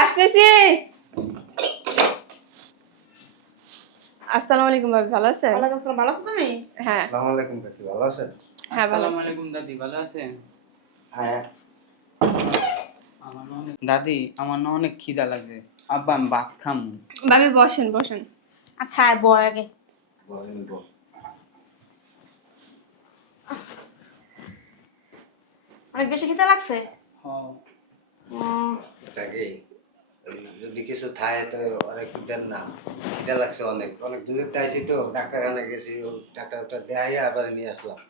আসতেছি। আসসালামু আলাইকুম ভাবি, ভালো আছেন? ওয়ালাইকুম আসসালাম। ভালো আছো তুমি? হ্যাঁ আসসালামু আলাইকুম কাকি, ভালো আছেন? হ্যাঁ ভালো আসসালামু আছি। আলাইকুম দাদি, ভালো আছেন? হ্যাঁ। দাদি, আমার না অনেক খিদা লাগছে। আব্বা, আমি ভাত খামু। ভাবি বসেন বসেন। আচ্ছা বয় আগে। বলেন বল। অনেক বেশি খিদে লাগছে। হ। এটাকে যদি কিছু থাকে তো অনেক দেন না, খিদা লাগছে অনেক অনেক দূরে আইছি তো, ডাক্তারখানে গেছি, ডাক্তারটা দেখাইয়া আবার নিয়ে আসলাম।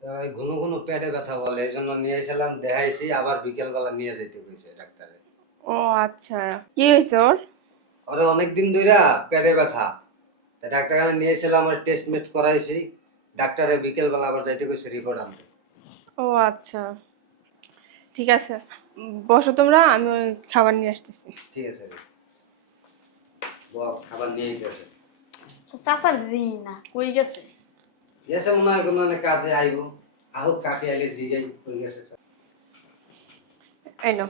তো ওই ঘন ঘন পেটে ব্যথা বলে, এই জন্য নিয়ে এসেছিলাম, দেখাইছি, আবার বিকেলবেলা নিয়ে যেতে হয়েছে ডাক্তারে। ও আচ্ছা, কি হয়েছে ওর? ওরে অনেকদিন ধরে পেটে ব্যথা, তা ডাক্তারখানে নিয়েছিলাম, আর টেস্ট মেস্ট করাইছি, ডাক্তারে বিকেলবেলা আবার যাইতে কইছে রিপোর্ট আনতে। ও আচ্ছা, ঠিক আছে, বসো তোমরা, আমি ওই খাবার নিয়ে আসতেছি। ঠিক আছে রে। বল, খাবার নিয়ে গেছে। চাচার দিই না, কই গেছে? গেছে মনে হয় কোনো না কাজে আইব, আহুক কাকে আইলে জিগাই কই গেছে। এই নাও।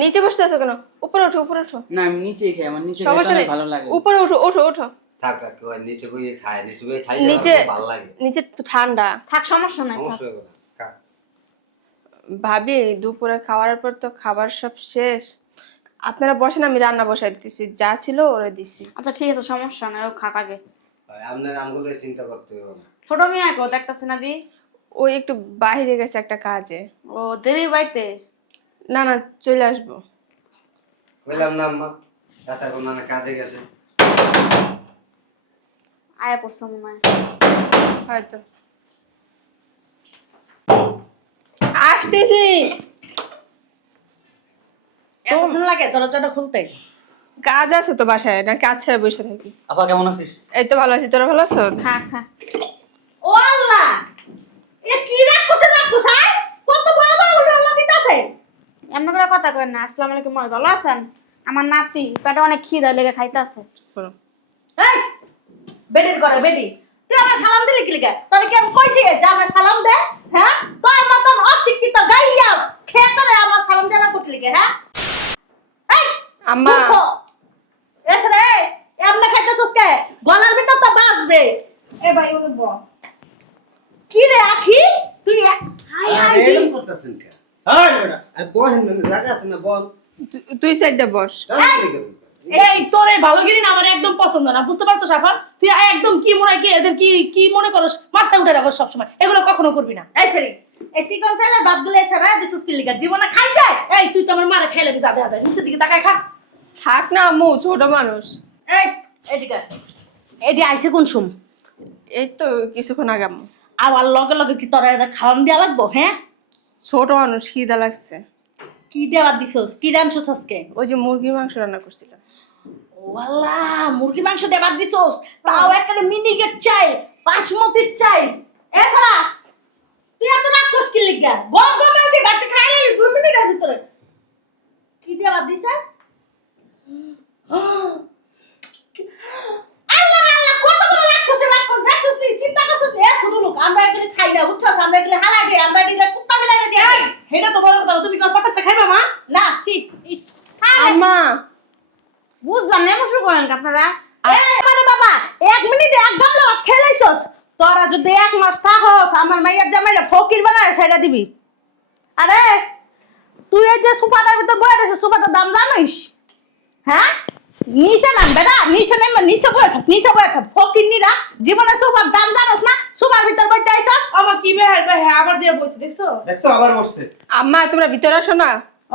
নিচে বসতে আছো কেন? উপরে ওঠো, উপরে ওঠো। না, আমি নিচেই খাই, আমার নিচে সমস্যা খেতে নেই, অনেক ভালো লাগে। উপরে ওঠো, ওঠো ওঠো। থাক থাক, ওই নিচে বইয়ে খায়, নিচে বইয়ে খাই, নিচে ভালো লাগে। নিচে তো ঠান্ডা। থাক, সমস্যা নাই, থাক। সমস্যা হবে না, খা। ভাবি দুপুরে খাওয়ার পর তো খাবার সব শেষ, আপনারা বসেন, আমি রান্না বসাই দিতেছি, যা ছিল ওরা দিছি। আচ্ছা ঠিক আছে, সমস্যা নাই, ও খাক আগে। আপনার আমগুলো চিন্তা করতে হবে না। ছোট মেয়ে কো দেখতাছ না দি? ওই একটু বাইরে গেছে একটা কাজে। ও দেরি বাইতে। না না, চলে আসবো। কইলাম না আম্মা, চাচা কোনো না কাজে গেছে। আয়া পড়ছে মনে হয়। হয়তো আসতেছি। এতক্ষণ লাগে দরজাটা খুলতে? কাজ আছে তো বাসায়, না কাজ ছেড়ে বসে থাকি। আপা কেমন আছিস? এই তো ভালো আছি, তোরা ভালো আছো? খা খা। ও আল্লাহ, এ কি রাক্ষসে রাক্ষস, আয় কত বড় বড় উল্টা দিতাছে। এমন করে কথা কই না। আসসালামু আলাইকুম, ভালো আছেন? আমার নাতি পেটে অনেক খিদা লেগে খাইতাছে। বলো। এই বেডির ঘরে বেডি, তুই আমার সালাম দিলি কি লিগা? তোরে কি আমি কইছি যে আমার সালাম দে? হ্যাঁ, তোর মতন অশিক্ষিত গাইয়া খেতরে আমার সালাম দেনা করতে লিগা? হ্যাঁ, এই আম্মা। মূর্খ। এসরে এমনে খাইতেছস কে? গলার ভিতর তো বাজবে। এ ভাই ওকে বল, কি রে আখি তুই হাই আর হাই এরকম করতেছেন কেন? হাই বেটা। আর বহেন না, জায়গা আছে না, বল। তুই সাইডে বস। এই তোর এই ভালোগিরি না আমার একদম পছন্দ না, বুঝতে পারছো সাফা? তুই একদম কি মনে হয় কি এদের কি কি মনে করস, মাথা উঠে রাখো সব সময়, এগুলো কখনো করবি না। এই সেরি এই সিকন চাইলে বাদগুলো এছাড়া দিছস কি লিগা? জীবনে খাইছে? এই তুই তো আমার মারে খাইলে যা দেখা যায়, নিচের দিকে তাকায় খা। থাক না আম্মু, ছোট মানুষ। এই এদিকে এডি আইছে কোন সুম? এই তো কিছুক্ষণ আগে আম্মু। আবার লগে লগে কি তোরা এটা খাওয়ান দেয়া লাগবো? হ্যাঁ, ছোট মানুষ, খিদা লাগছে। কি দেওয়া দিছস, কি রানছস আজকে? ওই যে মুরগির মাংস রান্না করছিলাম। ও আল্লাহ, মুরগি মাংস দেবার দিছস, তাও একটা মিনিকেট চাই, বাসমতির চাই। এছাড়া তুই এত রাক্ষস কি লিগা? গম গম দিয়ে ভাত খাইলে 2 মিনিটের ভিতরে কি দেবার দিছে? আল্লাহ আল্লাহ, কত বড় রাক্ষস রাক্ষস দেখছস তুই? চিন্তা করছস? এ ছোট লোক, আমরা এখানে খাই না, বুঝছস? আমরা এখানে হালাই দেই, আমরা এখানে কুত্তা বিলাই দেই। এই হেডা তো বড় কথা, তুমি কোন পাতাটা খাইবা মা? না সি ইস আম্মা। বুঝলাম না, এমন শুরু করেন কি আপনারা? আরে বাবা, 1 মিনিটে এক গামলা ভাত খেলাইছস। তোরা যদি 1 মাস থাকস, আমার মাইয়ার জামাইরে ফকির বানায় ছেড়ে দিবি। আরে তুই এই যে সোফাটার ভিতর বসে আছিস, সোফাটার দাম জানিস? হ্যাঁ, নিচে নাম বেটা, নিচে নাম, নিচে বসে থাক, নিচে বসে থাক। ফকির নিরা জীবনে সোফার দাম জানোস না? সোফার ভিতর বসে আইছস। আমার কি বেহার বেহার আবার যে বসে দেখছো? দেখছো আবার বসছে। আম্মা তোমরা ভিতরে আসো না।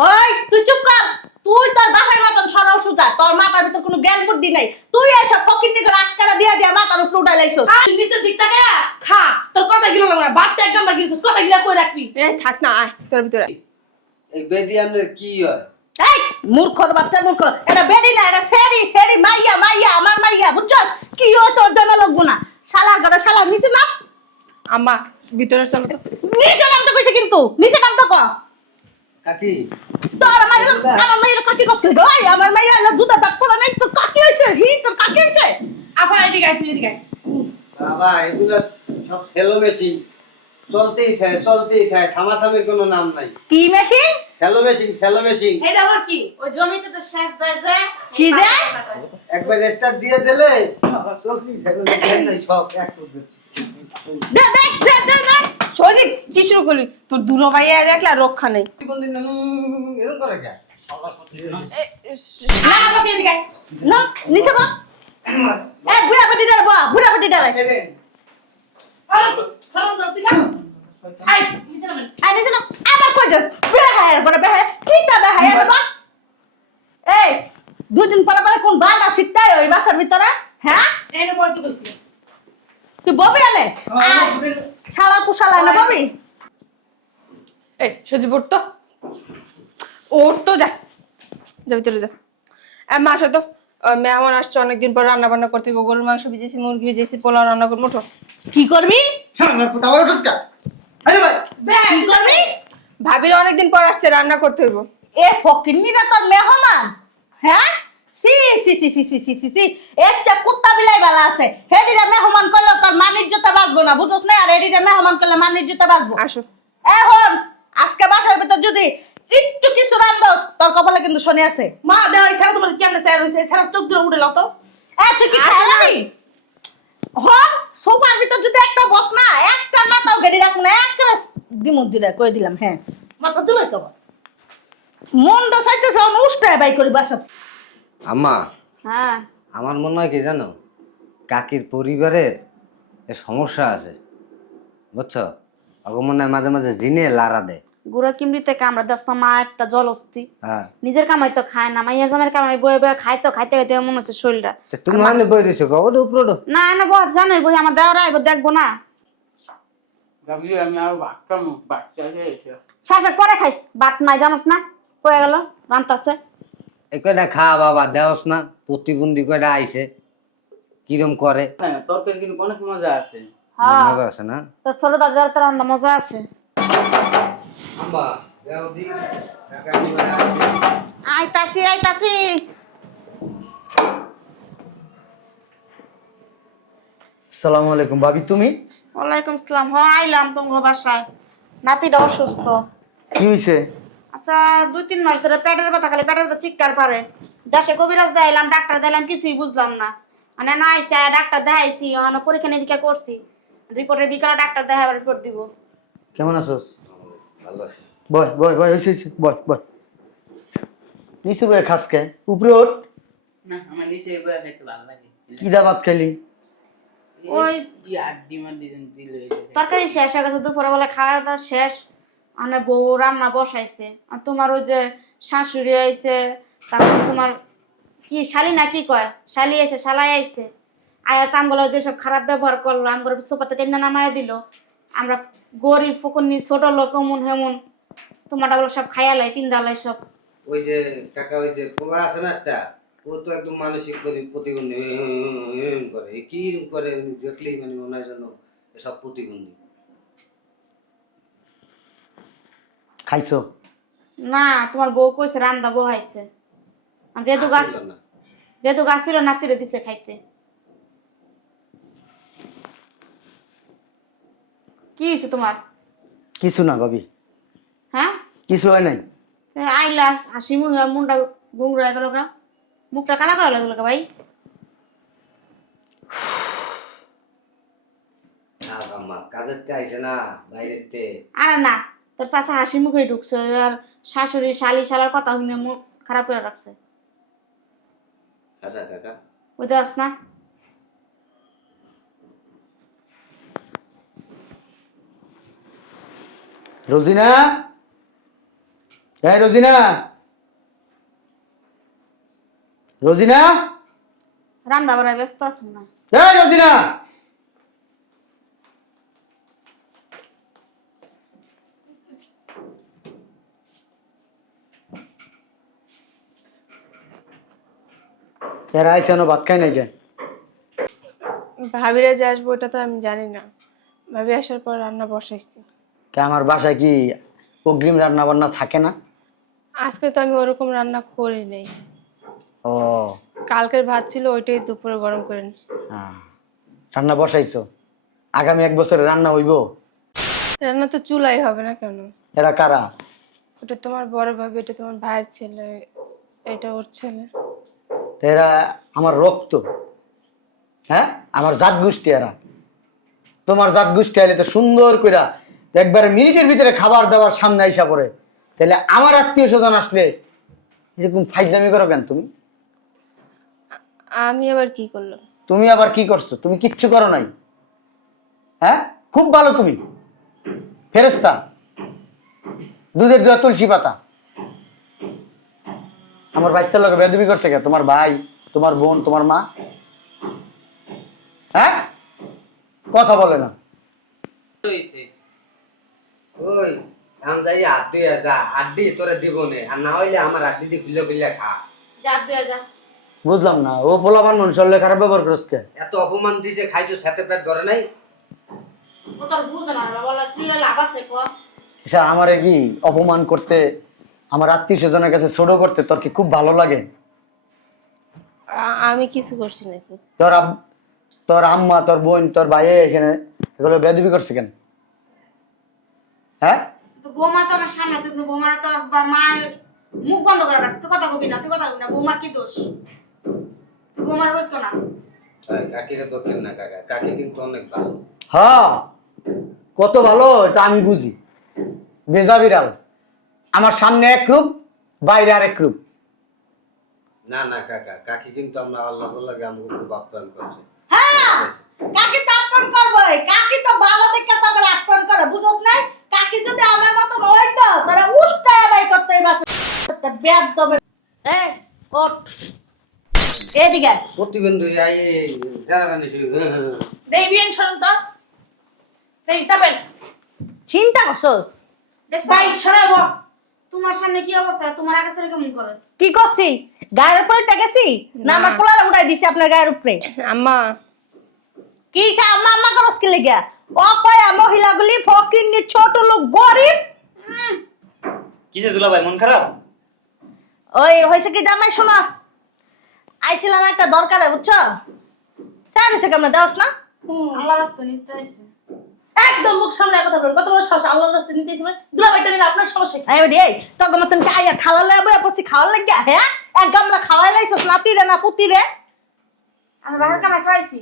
ওই তুই চুপ কর। তুই তোর বাপের মতন সরল সুজা, তোর মাথার ভিতর কোনো জ্ঞান বুদ্ধি নাই। তুই এসব ফকির নিগর আশকারা দিয়া দিয়া মাথার উপর উঠাই লাইছস। আর নিচের দিক থেকে খা, তোর কথা গিলো না, ভাতটা একদম লাগিয়েছিস, কথা গিলা কই রাখবি? এই থাক না, আয় তোর ভিতরে। এই বেদি আপনার কি হয়? এই মূর্খর বাচ্চা মূর্খ, এটা বেডি না, এটা সেরি সেরি মাইয়া মাইয়া, আমার মাইয়া, বুঝছস? কি হয় তোর জন্য লাগবো না। শালার ঘরে শালা, নিচে নাম। আম্মা ভিতরে চলো তো। নিচে নামতে কইছে কিন্তু, নিচে নামতে ক। কাকি তোর আমার মাইয়া কাটি কষ্ট গো। এই আমার মাইয়া হলো দুধা দাঁত পড়া নাই, তোর কাকি হইছে? হি তোর কাকি হইছে? আপা এদিকে আয়, তুই এদিকে আয়। বাবা, এগুলা সব সেলো মেশিন, চলতেই থাকে থামাথামির কোনো নাম নাই। কি মেশিন? স্যালো মেশিন এটা আবার কি? ওই জমিতে তো শেষ দেয় যে কি দেয়? একবার স্টার্ট দিয়ে দিলে চলতেই থাকে, নাই সব এক করবে। দে দে দে দে দে। সজীব কি শুরু করলি? তোর দুলো ভাইয়া দেখলে আর রক্ষা নেই। কোনদিন এরকম করে কে? না না বসে এদিকে আয়। না নিচে বা। বুড়া পাটি ডালে বা, বুড়া পাটি ডালে। আরে তুই খারাপ যাও তুই খা। আয় নিচে নামেন। নিচে না, আবার কই যাস? বেহায়ার বড় বেহায়া, কিটা বেহায়ার বা? এই, দুদিন পরে পরে কোন বালটা শিখতাই ওই বাসার ভিতরে? হ্যাঁ? এনে পড়তে কইছি। তুই ববি আনে? ছালা পুশালা না ববি? এই সজীব ওর তো যা যা ভিতরে যা। মা আসো তো, মেহমান আসছে অনেকদিন পর, রান্না বান্না করতে হবে। গরুর মাংস ভিজেছি, মুরগি ভিজেছি, পোলাও রান্না করবো। ওঠো। কি করবি? কি করবি? ভাবিরা অনেকদিন পর আসছে, রান্না করতে হইব। এ ফকিন্নিরা তোর মেহমান? হ্যাঁ? সি সি সি সি সি সি সি সি, একটা কুত্তা বিলাই বালা আছে। হেডিরা মেহমান করলে তোর মানিজ্যতা বাঁচবো না, বুঝছস না? আর হেডিরা মেহমান করলে মানিজ্যতা বাঁচবো। আসো। এখন আজকে বাসার ভিতর যদি একটু কিছু রান্ধস, তোর কপালে কিন্তু শনি আছে। মা দেও এই সারা তোমার কেমনে স্যার হইছে? সারা চোখ দিয়ে উঠে লতো। তুই কি খেলাবি? হন সোফার ভিতর যদি একটা বস না, একটা না তাও গেড়ি রাখ না, একটা দিমুদ দিলা কই দিলাম। হ্যাঁ, মাথা তুলে কবা। মনটা চাইতেছে আমি উষ্টায় বাই করি বাসা। আম্মা, হ্যাঁ আমার মনে হয় কি জানো, কাকির পরিবারের এ সমস্যা আছে, বুঝছো? ওকে মনে হয় মাঝে মাঝে জিনে লারা দেয়। গুড়া কিমড়িতে কামড়া দশ মা একটা জলস্তি হ্যাঁ, নিজের কামাই তো খায় না, মাইয়া জামের কামাই বয়ে বয়ে খায় তো খাইতে খাইতে মনে হচ্ছে শরীরটা। তা তুমি মানে বই দিছো ওটা উপরে ওঠো। না না বহুত জানোই বই আমার দেওয়ার আইব দেখবো না। ভাবি আমি আরো বাচ্চা বাচ্চা খেয়েছি। শেষের পরে খাইস, বাত নাই জানোস না কয়ে গেল রান্তাছে। এই কয়টা খা বাবা, দেওস না, প্রতিবন্ধী কয়টা আইছে, কিরম করে। হ্যাঁ তরকারি কিন্তু অনেক মজা আছে। হ্যাঁ মজা আছে না? তোর ছোট দাদার তো রান্না মজা আছে। আম্মা দেও দি, আইতাছি আইতাছি। সালামু আলাইকুম ভাবি, তুমি? ওয়ালাইকুম সালাম। হ আইলাম তোমার বাসায়, নাতিটা অসুস্থ। কি হয়েছে? আচ্ছা 2-3 মাস ধরে পেটের ব্যথা, খালি পেটের ব্যথা চিৎকার পারে। দেশে কবিরাজ দেখাইলাম, ডাক্তার দেখাইলাম, কিছুই বুঝলাম না। মানে না আইসা ডাক্তার দেখাইছি, পরীক্ষা নিরীক্ষা করছি, রিপোর্টের বিকালে ডাক্তার দেখাবার রিপোর্ট দিব। কেমন আছোস? ভালো আছে। বয় বয় বয়, হয়েছে হয়েছে, বয় বয়। নিচে বয়ে খাস কে? উপরে ওঠ। না আমার নিচে বয়ে খেতে ভালো লাগে। কি দা ভাত খাইলি? ওই কি আড্ডি মাড্ডি দিলে তরকারি শেষ হয়ে গেছে, দুপুরে বেলা খাওয়া দাওয়া শেষ, মানে বউ রান্না বসাইছে। আর তোমার ওই যে শাশুড়ি আইছে, তারপরে তোমার কি শালি না কি কয়, শালি আইছে, শালাই আইছে। আয়া তামগুলো যেসব খারাপ ব্যবহার করলো, আমগুলো সোপাতে টেনে নামায় দিল। আমরা গরিব ফকুন্নি ছোট লোক এমন হেমন, তোমারটা বলো সব খায়ালাই পিন্দালাই সব। ওই যে কাকা, ওই যে পোলা আছে না একটা, ও তো একদম মানসিক প্রতিবন্ধী করে। কি করে দেখলেই মানে মনে হয় যেন সব প্রতিবন্ধী। খাইছো? না তোমার বউ কইছে রান্দা বহাইছে, আর যেহেতু গাছ আসিল না। যেহেতু গাছ ছিল নাতিরে দিছে খাইতে। কি হয়েছে তোমার? কিছু না ভাবি, হ্যাঁ কিছু হয় নাই। আইলা হাসি মুখে মুখটা গুমরা হয়ে গেল গা, মুখটা কালা করা লাগলো গা ভাই। না আম্মা, কাজের তে আইছে না, বাইরের তে। আরে না, তোর চাচা হাসি মুখে ঢুকছে, আর শাশুড়ি শালি শালার কথা শুনে মুখ খারাপ করে রাখছে। আচ্ছা কাকা, বুঝতে পারছ না? রোজিনা, এই রোজিনা, রোজিনা, রান্না বাড়ায় ব্যস্ত আছেন না? এই রোজিনা। এরা আইসে ভাত খাই নাই কেন? ভাবিরা যে আসবো ওটা তো আমি জানি না। ভাবি আসার পর রান্না বসাইছি। কে আমার বাসায় কি অগ্রিম রান্না বান্না থাকে না? আজকে তো আমি ওরকম রান্না করি নাই। ও কালকের ভাত ছিল, ওইটাই দুপুরে গরম করে নিচ্ছি। রান্না বসাইছো, আগামী 1 বছরে রান্না হইব? রান্না তো চুলাই হবে না কেন? এরা কারা? ওটা তোমার বড় ভাবি, এটা তোমার ভাইয়ের ছেলে, এটা ওর ছেলে। তো এরা আমার রক্ত, হ্যাঁ, আমার জাত গোষ্ঠী। এরা তোমার জাত গোষ্ঠী আইলে তো সুন্দর কইরা একবারে মিনিটের ভিতরে খাবার দাবার সামনে আইসা পড়ে। তাহলে আমার আত্মীয় স্বজন আসলে এরকম ফাইজলামি করো কেন তুমি? আমি আবার কি করলাম? তুমি আবার কি করছো? তুমি কিচ্ছু করো নাই। হ্যাঁ, খুব ভালো তুমি, ফেরেশতা, দুধের দেওয়া তুলসী পাতা। আমার বাইশটার লোক বেদবি করছে কে? তোমার ভাই, তোমার বোন, তোমার মা? হ্যাঁ, কথা বলে না। হইছে ওই আমি যাই আড্ডি যা, আড্ডি তোরা দিব নে, আর না হইলে আমার আড্ডি দিয়ে খুলে খুলে খা। যা দুই যা। বুঝলাম না, ও পোলাপান মানুষের লোক খারাপ ব্যবহার করছে। এত অপমান দিছে, খাইছো সাথে পেট ধরে নাই। ও তোর বুঝে না বলা সিরিয়াল লাভ আছে কো। আচ্ছা, আমারে কি অপমান করতে, আমার আত্মীয় স্বজনের কাছে ছোট করতে তোর কি খুব ভালো লাগে? আমি কিছু করছি নাকি? তোর আম্মা, তোর বোন, তোর ভাই এখানে এগুলো বেদবি করছে কেন? হ্যাঁ, তো বৌমা তো আমার সামনে, তুই বৌমার তো মায়ের মুখ বন্ধ করে রাখছিস, তুই কথা কবি না, তুই কথা কবি না। বৌমার কি দোষ? তুই বৌমার বৈক্য না। কাকিরে বকেন না কাকা, কাকি কিন্তু অনেক ভালো। হ্যাঁ, কত ভালো এটা আমি বুঝি। বেজা বিড়াল, আমার সামনে এক রূপ, বাইরে আরেক রূপ। না না কাকা, কাকি কিন্তু আমরা আল্লাহ লাগে আমাকে খুব আপ্যায়ন করছে। হ্যাঁ, কাকি তো আপন করবে, কাকি তো ভালো দেখে তো করে আপন করে, বুঝছ না? কাকি যদি আমার মতন হইতো তারা উস্তায় বাই করতেই বাসে ব্যাদ দবে। এই ওঠ, এদিকে আয়। প্রতিবন্ধী আই জানানি শুরু। দেই বিয়ান শোনেন তো, দেই চাপেন। চিন্তা করছস? দেখছো ভাই সরাবো। তোমার সামনে কি অবস্থা? তোমার আগে থেকে কেমন করে? কি করছি? গায়ের উপরে গেছি না আমার পোলারে উড়াই দিছি আপনার গায়ের উপরে? আম্মা, কি আম্মা আম্মা করস কি লেগা? অপয়া মহিলাগুলি ফকিন্নি, ছোট লোক, গরিব। কিসে দুলা ভাই, মন খারাপ? ওই হয়েছে কি জামাই, শোনা, আইছিলাম একটা দরকারে, বুঝছো? স্যার এসে কেমন দেওস না? আল্লাহ রাস্তা নিতে আইছে। একদম মুখ সামনে কথা বলুন। কত বড় সাহস, আল্লাহর রাস্তায় নিতে এসে দুলাভাইটা নিলে আপনার সমস্যা কি? এই বেডি, এই তোর মতন কি আইয়া থালা লয়ে বইয়া পড়ছি খাওয়ার লাগিয়া? হ্যাঁ, এক গামলা খাওয়াই লাইছস নাতি রে না পুতি রে? আমি বাহির কামাই খাওয়াইছি,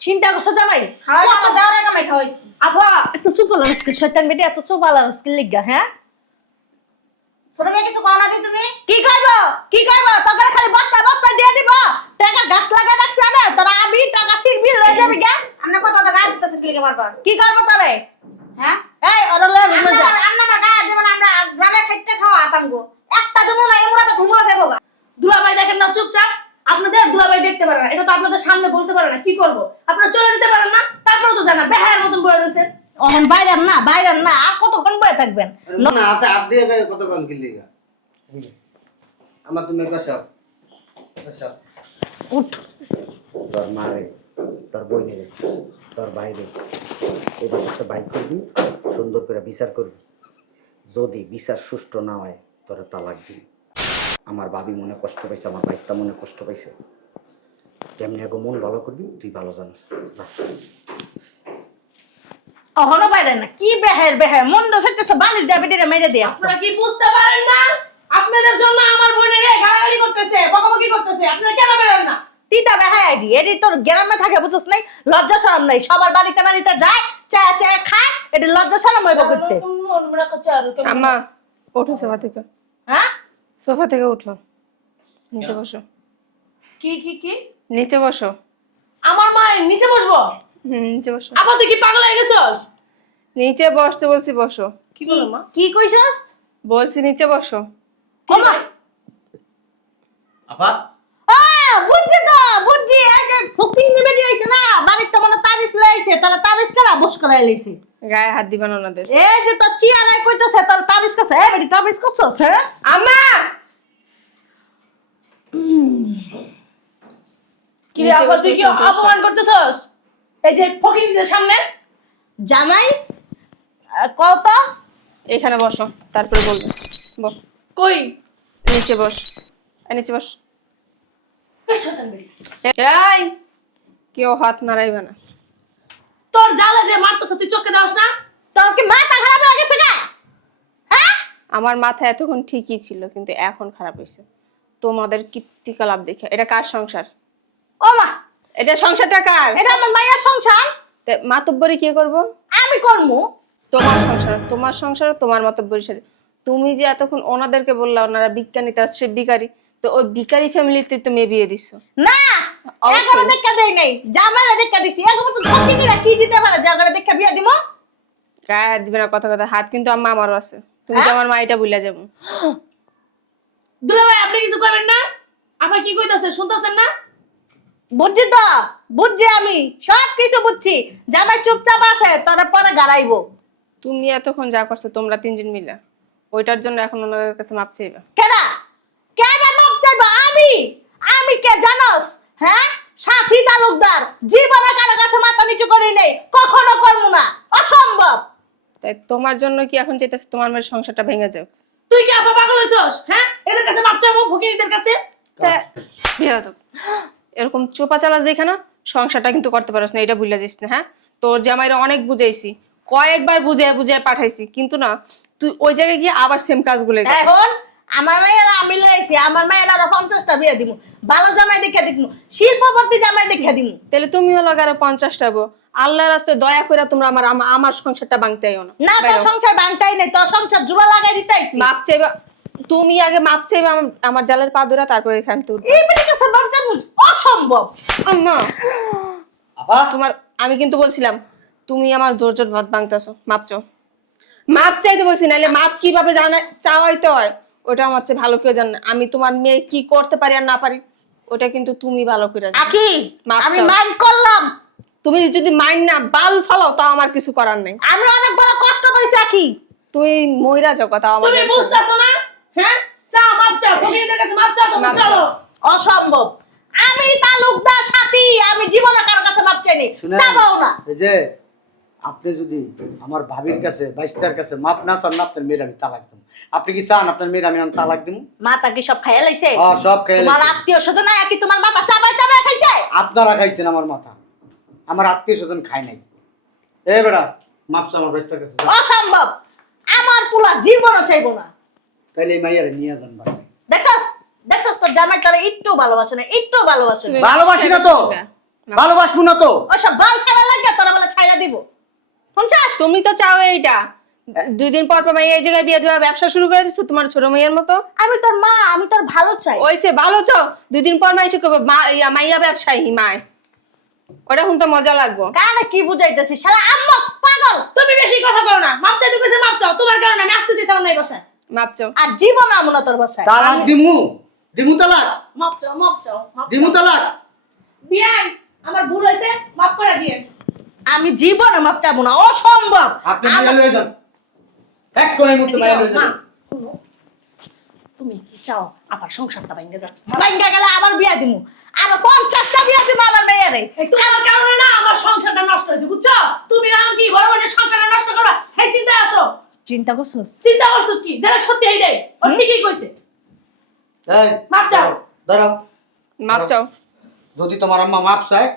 চিন্তা করছো জামাই? খাওয়াই আমার দাওয়ারের কামাই খাওয়াইছি। আপা এত চুপালা রস্কিল শয়তান বেডি, এত চুপালা রস্কিল লিগা? হ্যাঁ, ছোট মেয়ে কিছু কও না দি তুমি? কি কইব? কি কইব? তোকে খালি বস্তা বস্তা দিয়ে দিব। টাকা গাছ লাগা রাখছ না, তোরা আমি টাকা সিরবি লয়ে যাবি গা। আমরা কথা কথা গায়ে দিতেছে কিলিকে বারবার। কি করব তোরে? হ্যাঁ, এই ওরে লয়ে রুমে যা। আমরা গায়ে দেব না, আমরা গ্রামে খাইতে খাওয়া আতাম গো। একটা দেবো না, এমরা তো ঘুমরা যাবো গা। দুলাভাই দেখেন না চুপচাপ, আপনাদের দুলাভাই দেখতে পারে না, এটা তো আপনাদের সামনে বলতে পারে না, কি করব? আপনারা চলে যেতে পারেন না, তারপরে তো জানা বেহায়ের মতন বয়ে রয়েছে। ওহন বাইরেন না, বাইরেন না, আর কতক্ষণ বয়ে থাকবেন? না হাতে হাত দিয়ে কতক্ষণ কিনলি গা? আমার তুমি বসাও, বসাও। উঠ। তোর মারে, তোর বোনে, তোর বাইরে এবার একটা বাইক করবি, সুন্দর করে বিচার করবি। যদি বিচার সুষ্ঠু না হয় তোরা তালাক দিবি। আমার ভাবি মনে কষ্ট পাইছে, আমার বাইকটা মনে কষ্ট পাইছে। কেমনি আগে মন ভালো করবি, তুই ভালো জানিস। যা। অহনো বাইরেন না, কি বেহের বেহের মন্দ সেটাছে বালিশ দিয়ে বেটিরে মেরে দিয়ে। আপনারা কি বুঝতে পারেন না? আপনাদের জন্য আমার বোনের গালাগালি করতেছে, বকাবকি করতেছে, আপনারা কেন বেরোন না? তিতা বেহাই আইডি, এডি তোর গ্রামে থাকে বুঝছ নাই? লজ্জা শরম নাই, সবার বাড়িতে বাড়িতে যায়, চা চা খায়, এডি লজ্জা শরম হইব করতে। আম্মা ওঠো সোফা থেকে। হ্যাঁ, সোফা থেকে উঠো, নিচে বসো। কি কি কি? নিচে বসো। আমার মা নিচে বসবো? নিচে বসো। আপা তুই কি পাগল হয়ে গেছস? নিচে বসতে বলছি, বসো। কি বলো মা? কি কইছস? বলছি নিচে বসো। ওমা, আপা বুঝছি তো, বুঝছি। এই যে ফকিং বেটি আইছে না, বাড়িতে মনে তাবিজ লইছে, তারা তাবিজ করা বস করাই লইছে। গায়ে হাত দিবা না ওনাদের। এই যে তোর চিয়ারাই কইতেছে তোর তাবিজ করছে, এই বেটি তাবিজ করছস? হ্যাঁ, আম্মা, কি রে আপা তুই কি অপমান করতেছস এই যে ফকিরদের সামনে? জামাই কত? এখানে বসো, তারপরে বলবো। বস। কই? নিচে বস, নিচে বস। শয়তান বেটি। এই, কেউ হাত নাড়াইবে না। তোর জালে যে মারতেছ তুই চোখে দাওস না? তোর কি মাথা আমার মাথা এতক্ষণ ঠিকই ছিল, কিন্তু এখন খারাপ হয়েছে তোমাদের কীর্তিকলাপ দেখে। এটা কার সংসার? ও মা, এটা সংসারটা কার? এটা আমার মায়ের সংসার, মাতব্বরি কি করব? আমি করবো। তোমার সংসার, তোমার সংসার, তোমার মাতব্বরির সাথে। তুমি যে এতক্ষণ ওনাদেরকে বললা ওনারা বিজ্ঞানী, তার সে ভিখারি, তো ওই ভিখারি ফ্যামিলিতে তো মেয়ে বিয়ে দিছো। না, অবশ্যই। এখনো দেখা দেই নাই, জামাইরা দেখা দিছি। এখন তো ধকি নিলা কি দিতে পারে, জামাইরা দেখা বিয়া দিমু? গায়ে হাত দিবে না, কথা কথা। হাত কিন্তু আম্মা আমারও আছে, তুমি তো হ্যাঁ? আমার মাইটা বুইলা যাবো। দুলা ভাই আপনি কিছু কইবেন না? আপনি কি কইতাছে শুনতাছেন না? বুঝছি তো, বুঝছি, আমি সব কিছু বুঝছি। জামাই চুপচাপ আছে, তোরা পরে গাড়াইবো। তুমি এতক্ষণ যা করছো তোমরা তিনজন মিলে, ওইটার জন্য এখন ওনাদের কাছে মাপ চাইবা। কেডা কেডা মাপ চাইবো? আমি কে জানোস? হ্যাঁ, সাথী তালুকদার। জীবনে কারো কাছে মাথা নিচু করি নাই, কখনো করবো না, অসম্ভব। তাই তোমার জন্য কি এখন চাইতেছে তোমার মেয়ের সংসারটা ভেঙে যাও? তুই কি আপা পাগল হইছস? হ্যাঁ, এদের কাছে মাপ চাইবো, ভুকিনীদের কাছে? এরকম চোপা চালাস দেখে না সংসারটা কিন্তু করতে পারছ না, এটা বুঝলা যাইস না। হ্যাঁ, তোর জামাইরা অনেক বুঝাইছি, কয়েকবার বুঝাই বুঝাই পাঠাইছি, কিন্তু না, তুই ওই জায়গায় গিয়ে আবার সেম কাজগুলো কর। এখন আমার মায়েরা আমি লইছি, আমার মায়েরা আরো 50টা বিয়ে দিমু। ভালো জামাই দেখে দিমু, শিল্পপতি জামাই দেখে দিমু। তাহলে তুমিও লাগারো 50টা গো। আল্লাহর রাস্তায় দয়া করে তোমরা আমার সংসারটা ভাঙতে আইও না। না, তোর সংসার ভাঙতাই নাই, তোর সংসার জুড়া লাগাই দিতাই। মাপ চাইবা, তুমি আগে মাপ চাইবা আমার জালের পা ধরে, তারপরে এখানে তুই এই মেয়ের কাছে বাচ্চা অসম্ভব। আম্মা আপা তোমার, আমি কিন্তু বলছিলাম তুমি আমার ধৈর্যের ভাত ভাঙতেছো। মাপ চাও, মাপ চাইতে বলছি, নাহলে মাপ কিভাবে চাওয়াইতে হয় ওটা আমার চেয়ে ভালো কেউ জানে না। আমি তোমার মেয়ে কি করতে পারি আর না পারি ওটা কিন্তু তুমি ভালো করে জানো। আকি, মাপ আমি চাও। মাইন্ড করলাম। তুমি যদি মাইন্ড না বাল ফালাও তাও আমার কিছু করার নেই। আমি অনেক বড় কষ্ট পাইছি আকি। তুই মইরা যাও, কথা আমার তুমি বুঝতাছো না? হ্যাঁ, চাও মাপ চাও, ভুকিনীদের কাছে মাপ চাও, তুমি মাপ চাও। চলো। অসম্ভব। আমি তালুকদার সাথী, আমি জীবনে কারো কাছে মাপ চাইনি, শুনেন, চাবাও না। এই যে আপনি যদি আমার ভাবির কাছে বাইস্তার কাছে মাপ না চান না, আপনার মেয়ের আমি তালাক দেবো। আপনি কি চান আপনার মেয়ের আমি তালাক দেবো? মাথা কি সব খাইয়া লাইছে? সব খেয়ে তোমার আত্মীয় স্বজন কি তোমার মাথা চাবাই চাবাই খাইছে? আপনারা খাইছেন আমার মাথা, আমার আত্মীয় স্বজন খায় নাই। এ বেড়া, মাপ চা আমার বাইস্তার কাছে। অসম্ভব। আমার পুলা জীবনও চাইবো না। তাইলে এই মাইয়ারে নিয়ে যান বাসায়। দেখছস দেখছস, তোর জামাই তোরে একটু ভালোবাসে না, একটু ভালোবাসে না। ভালোবাসি না তো, ভালোবাসবো না তো। ওসব বাল ছাড়া লাগে, তোরা বলে ছাইড়া দিব। শুনছস? তুমি তো চাও এইটা, 2 দিন পর পর মাইয়া এই জায়গায় বিয়ে দেওয়া ব্যবসা শুরু করে দিচ্ছ তোমার ছোট মেয়ের মতো। আমি তোর মা, আমি তোর ভালো চাই। ওইসে ভালো চাও, 2 দিন পর মাইসে কবে মাইয়া ব্যবসায়ী মায়, ওটা শুনতে মজা লাগবো। কারে কি বুঝাইতেছিস শালা আম্মা পাগল। তুমি বেশি কথা করো না, মাপ চাইতে কইছে মাপ চাও, তোমার কারণে আমি আসতে চাইছিলাম না এই বাসায়। মাপ চাও। আর জীবন আমো না তোর বাসায়। তালাক দিমু, দিমু তালাক, মাপ চাও, মাপ চাও, মাপ দিমু চাও। তালাক। বিয়াই, আমার ভুল হয়েছে, মাপ করে দিয়েন। আমি জীবনে মাপ চাবো না, অসম্ভব। আপনি মাইয়া লয়ে যান, এক করে মুহূর্তে মাইয়া লয়ে যান। তুমি কি চাও আমার সংসারটা ভাঙ্গে যাক? ভাঙ্গা গেলে আবার বিয়া দিমু, আর 50টা বিয়া দিমু আমার মেয়েরে। এই তোমার কারণে না আমার সংসারটা নষ্ট হয়েছে, বুঝছো? তুমি রাম কি বড় বড় সংসারটা নষ্ট করবা, এই চিন্তা আছো? চিন্তা করছস? চিন্তা করছিস কি? যারা সত্যি এইটাই, ও ঠিকই কইছে। এই মাপ চাও। দাঁড়াও। মাপ চাও। যদি তোমার আম্মা মাপ চায়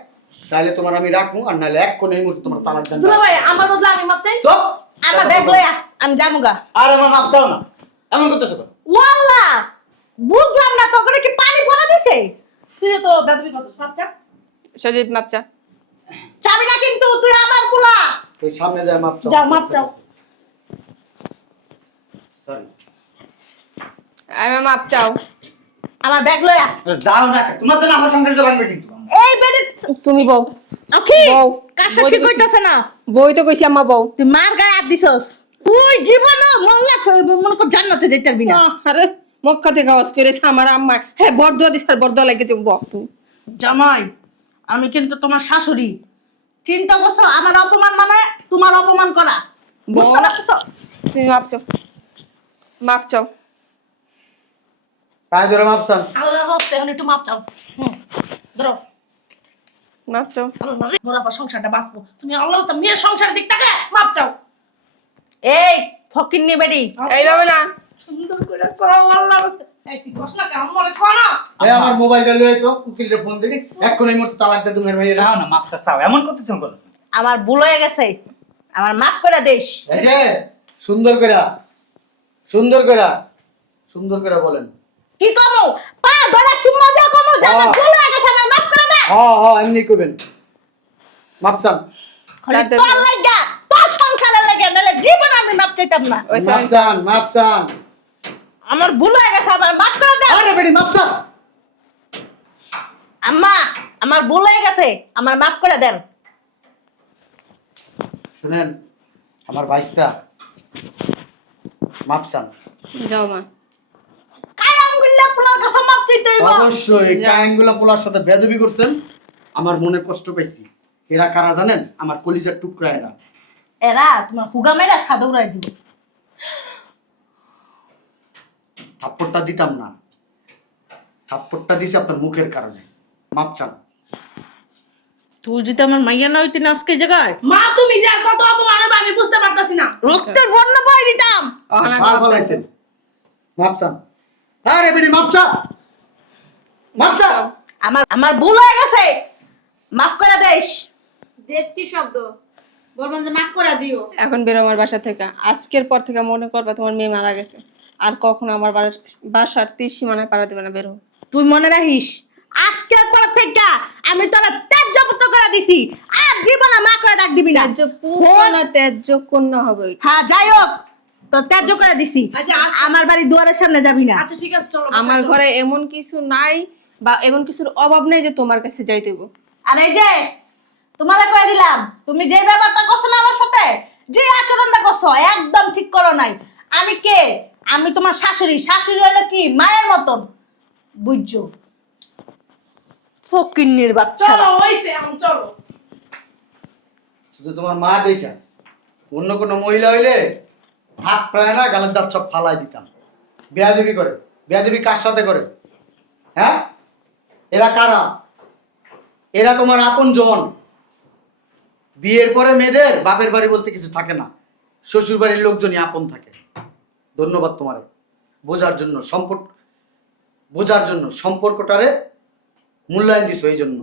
তাহলে তোমার আমি রাখবো, আর নাহলে এক কোণে এই মুহূর্তে তোমার তালাক দেন। দুলা ভাই আমার বদলে আমি মাপ চাই। চুপ। আমার ব্যাগ লইয়া আমি যামুগা। আর আমার মাপ চাও না, এমন করতেছো কেন? ওয়াল্লাহ বুঝলাম না, তোকে কি পানি পড়া দিছে? তুইও তো বেদবি করছিস, মাপ চা। সজীব মাপ চা। চাবি না কিন্তু, তুই আমার পুলা। তুই সামনে যায় মাপ চাও। যাও মাপ চাও। সরি। আমি মাপ চাও। আমার ব্যাগ লইয়া। যাও না, তোমার জন্য আমার সংসারটা ভাঙবে কিন্তু। এই বেডে তুমি বউ, আখি বউ। কাজটা বউ ঠিক তো হইতাছে না। বই তো কইছি আম্মা বউ। তুই মার গায়ে হাত দিছস, তুই জীবনও মোল্লা মনে কর জান্নাতে যাইতে পারবি না। আরে মক্কা থেকে আওয়াজ করেছে আমার আম্মা। হ্যাঁ, বরদোয়া দিস আর বরদোয়া লাগেছে বক তুমি। জামাই, আমি কিন্তু তোমার শাশুড়ি। চিন্তা করছো আমার অপমান মানে তোমার অপমান করা, বুঝতে পারছো? তুমি মাপ চাও, মাপ চাও। পায়ে ধরে মাপ চান। আল্লাহর হস্তে এখন একটু মাপ চাও। ধরো, মাপ চাও। আল্লাহ রে, মোর আবার সংসারটা বাঁচবো। তুমি আল্লাহর হস্তে মেয়ের সংসারের দিক তাকে মাপ চাও। এই ফকিন্নি বেডি, এইভাবে না। সুন্দর করে কও আল্লাহর হস্তে। এই তুই কষ্ট না কেমন মনে কর না। এই আমার মোবাইলটা লয়ে তো উকিলের ফোন দিই, এক কোণে এই মুহূর্তে তালাক দে তুমি মেয়ের। চাও না, মাপটা চাও, এমন করতেছো কেন? আমার ভুল হয়ে গেছে, আমার মাফ করে দিস। এই যে সুন্দর করে সুন্দর করে বলেন। কি কমো পা ধরে চুম্মা দাও কমো যে আমার ভুল হয়ে গেছে আমার মাফ করে দে। এমনি কইবেন। মাপ চান। খালি তোর লাগা তোর সংসারের লাগা নালে জীবন আমি মাপ চাইতাম না। মাপ চান। আমার ভুল হয়ে গেছে আমার মাফ করে দে। আরে বেটি মাপ চান। আম্মা আমার ভুল হয়ে গেছে আমার মাফ করে দেন। শুনেন আমার ভাইস্তা মাপ চান। যাও মা। কায়ামগুল্লা পোলার কাছে মাপ চাইতে হইব। অবশ্যই কায়াঙ্গুলা পোলার সাথে বেয়াদবি করছেন, আমার মনে কষ্ট পাইছি। এরা কারা জানেন? আমার কলিজার টুকরা এরা। এরা তোমার হুগা মেরা ছাদে উড়াই দিব। থাপ্পড়টা দিতাম না, থাপ্পড়টা দিছি আপনার মুখের কারণে। মাপ চান। তুই যদি আমার মাইয়া না হইতি না আজকে এই জায়গায় মা তুমি যা কত অপমান হবে আমি বুঝতে পারতাছি না। রক্তের বন্যা বই দিতাম। মাপ বলাইছেন। মাপ চান। আরে বেটি মাপ চান। মাপ চান। আমার ভুল হয়ে গেছে মাফ করে দেস। দেশ কি শব্দ বলবেন যে মাফ করে দিও। এখন বেরো আমার বাসা থেকে। আজকের পর থেকে মনে করবা তোমার মেয়ে মারা গেছে, আর কখনো আমার বাসার তীর সীমানায় পাড়া দেবে না। বেরো। তুই মনে রাখিস আজকের পর থেকে আমি তোরা ত্যায্যপুত্র করে দিছি, আর জীবনে মা করে ডাক দিবি না। ত্যায্য পুত্র না ত্যায্য কন্যা হবে। হ্যাঁ যাই হোক তো ত্যায্য করে দিছি। আচ্ছা, আমার বাড়ি দুয়ারের সামনে যাবি না। আচ্ছা ঠিক আছে চলো আমার ঘরে এমন কিছু নাই বা এমন কিছুর অভাব নেই যে তোমার কাছে যাইতে হইব। আর এই যে তোমারে কয়ে দিলাম, তুমি যে ব্যাপারটা করছো না আমার সাথে, যে আচরণটা করছো একদম ঠিক করো নাই। আমি কে? আমি তোমার শাশুড়ি। শাশুড়ি হলো কি মায়ের মতন, বুঝছো? ফকিন্নির বাচ্চা। চলো হইছে এখন চলো। শুধু তোমার মা দেখা অন্য কোনো মহিলা হইলে হাত প্রায় না গালের দাঁত সব ফালাই দিতাম। বেয়াদবি করে। বেয়াদবি কার সাথে করে? হ্যাঁ, এরা কারা? এরা তোমার আপন জন। বিয়ের পরে মেয়েদের বাপের বাড়ি বলতে কিছু থাকে না, শ্বশুর বাড়ির লোকজনই আপন থাকে। ধন্যবাদ তোমারে বোঝার জন্য সম্পর্কটারে মূল্যায়ন দিছো। এই জন্য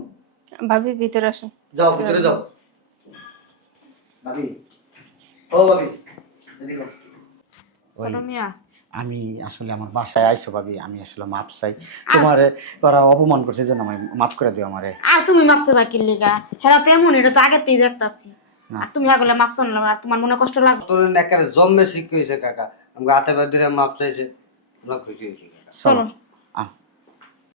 ভাবি ভিতরে আসো। যাও ভিতরে যাও। ভাবি, ও ভাবি, এদিকে আসো। শোনো মিয়া, আমি আসলে আমার বাসায় আইসো ভাবি, আমি আসলে মাপ চাই। তোমারে ওরা অপমান করছে, জন্য আমি মাফ করে দিও আমারে। আর তুমি মাপছো বা কির লিগা? হেরা তো এমন, এটা তো আগেতেই দেখতাছি। না। আর তুমি আগলে মাপছো না, আর তোমার মনে কষ্ট লাগবে? তোর একেবারে জন্মে শিখ হয়েছে কাকা, আমাকে হাতে পায়ে ধরে মাপ চাইছে, আমরা খুশি হয়েছি কাকা। চলো